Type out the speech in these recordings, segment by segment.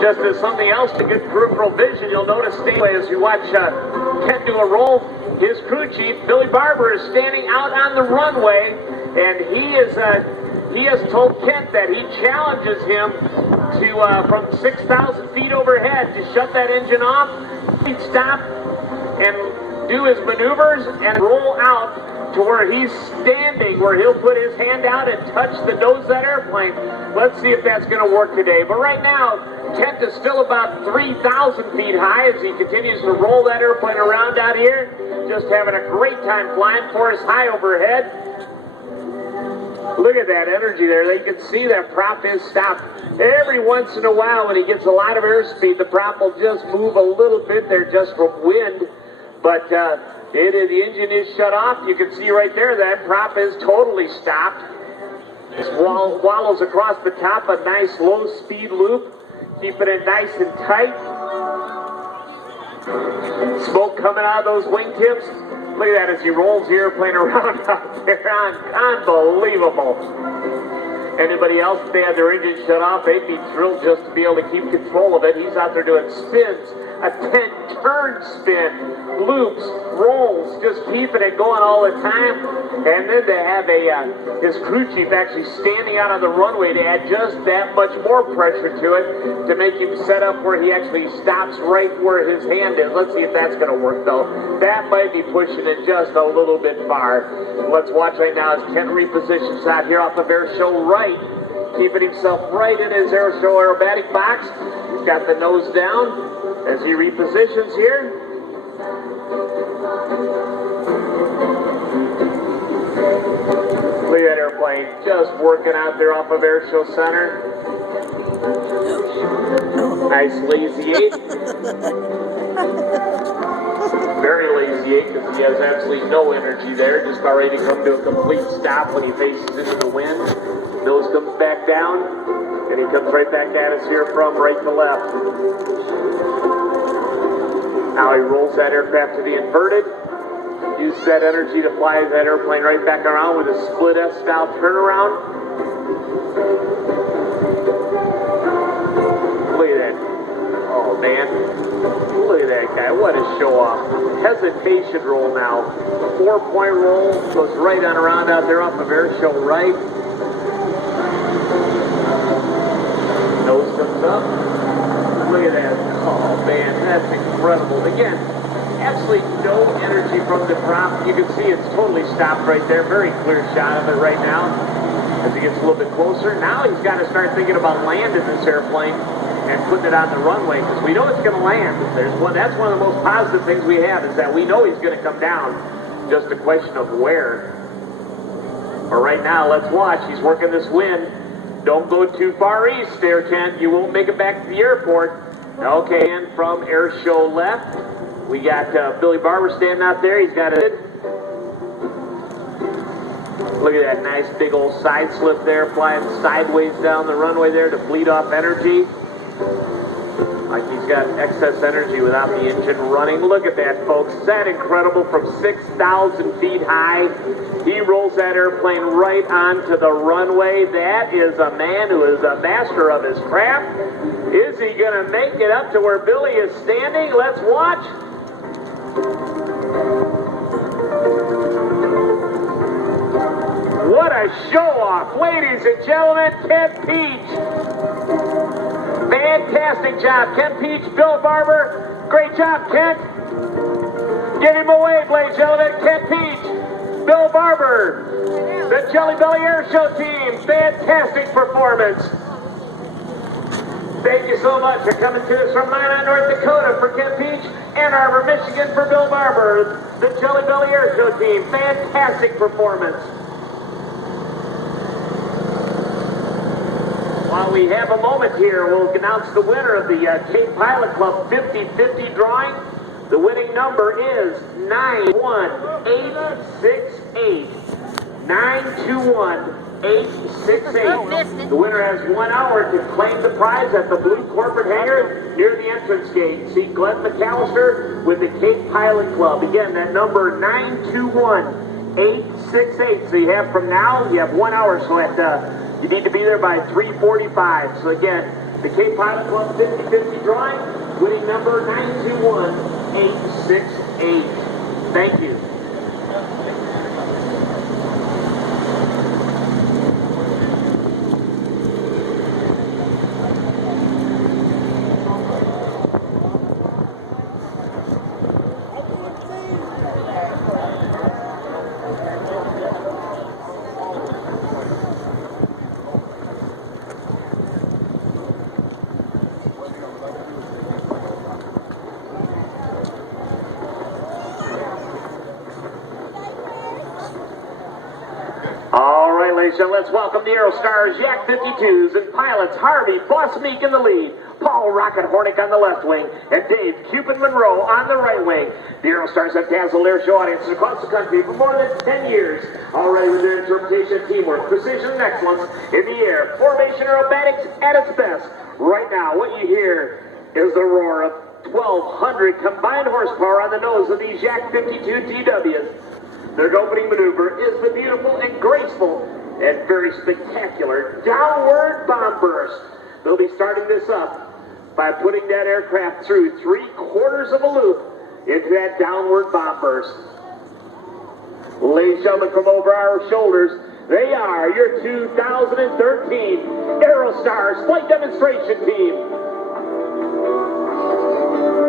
Just as something else to good peripheral vision, you'll notice as you watch Kent do a roll, his crew chief, Billy Barber, is standing out on the runway, and he has told Kent that he challenges him to, from 6,000 feet overhead, to shut that engine off, stop, and do his maneuvers, and roll out to where he's standing, where he'll put his hand out and touch the nose of that airplane. Let's see if that's going to work today. But right now, Kent is still about 3,000 feet high as he continues to roll that airplane around out here. Just having a great time flying for us high overhead. Look at that energy there. You can see that prop is stopped. Every once in a while when he gets a lot of airspeed, the prop will just move a little bit there just from wind. But the engine is shut off. You can see right there that prop is totally stopped. It wallows across the top, a nice low-speed loop, keeping it nice and tight. Smoke coming out of those wingtips. Look at that as he rolls the airplane around out there. Unbelievable. Anybody else, if they had their engine shut off, they'd be thrilled just to be able to keep control of it. He's out there doing spins, a 10-turn spin, loops, rolls, just keeping it going all the time. And then to have his crew chief actually standing out on the runway to add just that much more pressure to it to make him set up where he actually stops right where his hand is. Let's see if that's going to work, though. That might be pushing it just a little bit far. Let's watch right now as Kent repositions out here off of air show right, keeping himself right in his air show aerobatic box. He's got the nose down as he repositions here. Look at that airplane just working out there off of air show center. Nice lazy 8. Very lazy 8 because he has absolutely no energy there. Just about ready to come to a complete stop when he faces into the wind. Nose comes back down, and he comes right back at us here from right to left. Now he rolls that aircraft to the inverted. Uses that energy to fly that airplane right back around with a split S-style turnaround. Look at that. Oh, man. Look at that guy. What a show-off. Hesitation roll now. 4-point roll. Goes right on around out there off of air show right. Nose comes up. Look at that. Oh, man. That's incredible. Again, absolutely no energy from the prop. You can see it's totally stopped right there. Very clear shot of it right now. As he gets a little bit closer. Now he's got to start thinking about landing this airplane and putting it on the runway, because we know it's going to land. That's one of the most positive things we have, is that we know he's going to come down. Just a question of where. But right now, let's watch. He's working this wind. Don't go too far east there, Kent. You won't make it back to the airport. Okay, and from air show left, we got Billy Barber standing out there. He's got a... Look at that nice big old side slip there, flying sideways down the runway there to bleed off energy. Like he's got excess energy without the engine running. Look at that, folks. Is that incredible? From 6,000 feet high, he rolls that airplane right onto the runway. That is a man who is a master of his craft. Is he going to make it up to where Billy is standing? Let's watch. What a show-off. Ladies and gentlemen, Kent Pietsch. Fantastic job, Kent Pietsch, Bill Barber. Great job, Kent. Get him away, ladies and gentlemen. Kent Pietsch, Bill Barber, the Jelly Belly Air Show team. Fantastic performance. Thank you so much for coming to us from Minot, North Dakota for Kent Pietsch, Ann Arbor, Michigan for Bill Barber, the Jelly Belly Air Show team. Fantastic performance. While we have a moment here, we'll announce the winner of the Cape Pilot Club 50-50 drawing. The winning number is 91868. 921-868. The winner has 1 hour to claim the prize at the blue corporate hangar near the entrance gate. See Glenn McAllister with the Cape Pilot Club. Again, that number 921-868. So you have 1 hour, so you need to be there by 3:45. So again, The Cape Pilot Club 50-50 drawing, winning number 921868. Thank you. Ladies and gentlemen, let's welcome the Aerostars Yak 52s and pilots Harvey Boss Meek in the lead, Paul Rocket Hornick on the left wing, and Dave Cupid Monroe on the right wing. The Aerostars have dazzled air show audiences across the country for more than 10 years, already with their interpretation of teamwork, precision, and excellence in the air. Formation aerobatics at its best. Right now, what you hear is the roar of 1,200 combined horsepower on the nose of these Yak 52 TWs. Their opening maneuver is the beautiful and graceful and very spectacular downward bomb burst. They'll be starting this up by putting that aircraft through 3/4 of a loop into that downward bomb burst. Ladies and gentlemen, from over our shoulders, they are your 2013 Aerostars Flight Demonstration Team.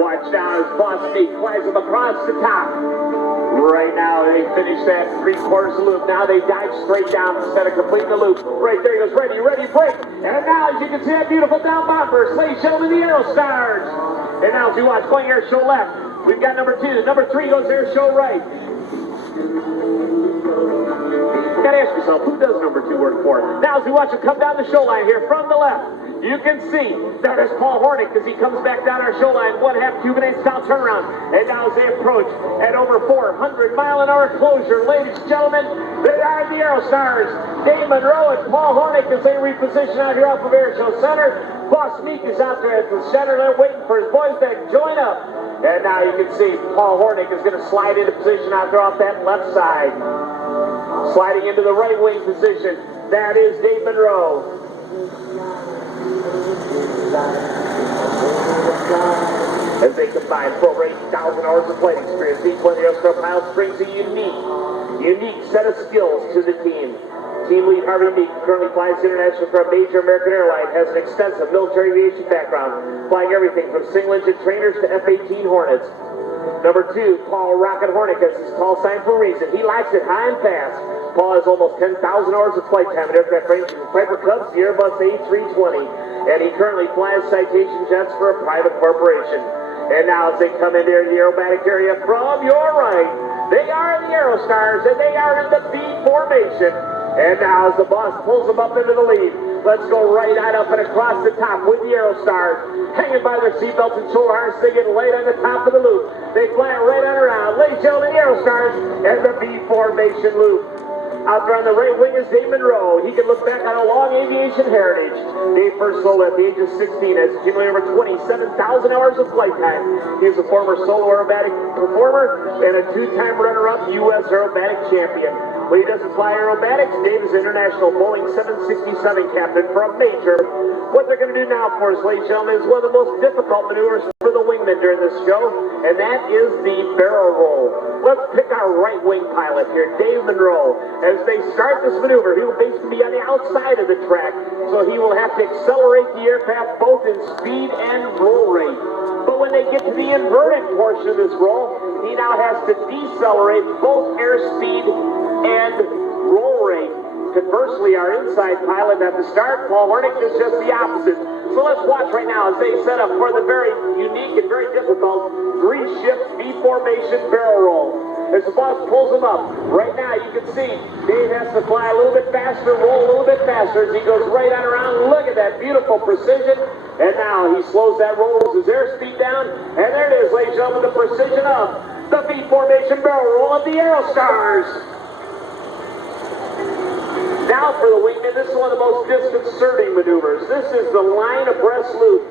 Watch now as Boss Meek flies them across the top. Right now, they finish that 3/4 loop. Now they dive straight down instead of completing the loop. Right there he goes, ready, break. And now, as you can see, that beautiful down bomb burst. Ladies and gentlemen, the Aerostars. And now, as you watch, going air show left, we've got number 2. Number 3 goes air show right. You gotta ask yourself, who does number 2 work for? Now, as you watch him come down the show line here from the left, you can see that is Paul Hornick as he comes back down our show line, 1/2 cubic style turnaround. And now as they approach at over 400-mile-an-hour closure, ladies and gentlemen, they are the Aerostars. Dave Monroe and Paul Hornick as they reposition out here off of Air Show Center. Boss Meek is out there at the center there waiting for his boys to join up. And now you can see Paul Hornick is going to slide into position out there off that left side. Sliding into the right wing position, that is Dave Monroe. As they combine for over 8,000 hours of flight experience, each one of the Aerostar pilots brings a unique set of skills to the team. Team lead Harvey Meek currently flies international for a major American airline, has an extensive military aviation background, flying everything from single-engine trainers to F-18 Hornets. Number 2, Paul Rocket Hornick has his call sign for a reason. He likes it high and fast. Paul has almost 10,000 hours of flight time in aircraft ranging from Piper Cubs to the Airbus A320, and he currently flies Citation jets for a private corporation. And now as they come into the aerobatic area from your right, they are the Aerostars, and they are in the B formation. And now as the boss pulls them up into the lead, let's go right on up and across the top with the Aerostars. Hanging by their seatbelts and shoulder harness, they get laid on the top of the loop. They fly right on around. Ladies and gentlemen, the Aerostars and the B formation loop. Out there on the right wing is Dave Monroe. He can look back on a long aviation heritage. Dave first solo at the age of 16 has accumulated over 27,000 hours of flight time. He is a former solo aerobatic performer and a 2-time runner-up U.S. aerobatic champion. When he doesn't fly aerobatics, Dave is international Boeing 767 captain for a major. What they're going to do now for us, ladies and gentlemen, is one of the most difficult maneuvers for the wingmen during this show, and that is the barrel roll. Let's pick our right wing pilot here, Dave Monroe. As they start this maneuver, he will basically be on the outside of the track, so he will have to accelerate the aircraft both in speed and roll rate. But when they get to the inverted portion of this roll, he now has to decelerate both airspeed and roll rate. Conversely, our inside pilot at the start, Paul Hornick, is just the opposite. So let's watch right now as they set up for the very unique and very difficult 3-shift B formation barrel roll. As the boss pulls him up, right now you can see Dave has to fly a little bit faster, roll a little bit faster as he goes right on around. Look at that beautiful precision. And now he slows that roll, his airspeed down, and there it is, ladies and gentlemen, the precision of the B formation barrel roll of the Aerostars. Now for the wingman, this is one of the most disconcerting maneuvers. This is the line abreast loop.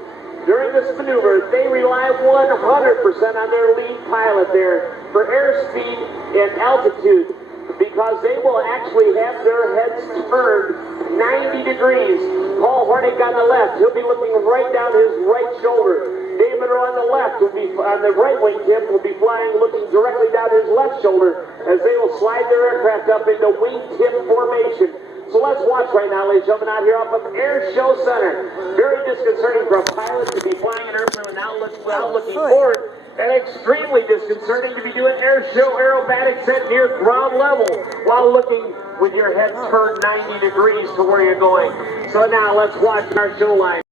During this maneuver, they rely 100% on their lead pilot there for airspeed and altitude. because they will actually have their heads turned 90 degrees. Paul Hornick on the left, he'll be looking right down his right shoulder. Dave Monroe on the left, will be on the right wingtip, will be flying looking directly down his left shoulder as they will slide their aircraft up into wingtip formation. So let's watch right now, ladies and gentlemen, out here off of Air Show Center. Very disconcerting for a pilot to be flying an airplane without looking forward, and extremely disconcerting to be doing air show aerobatics at near ground level while looking with your head turned 90 degrees to where you're going. So now let's watch our show line.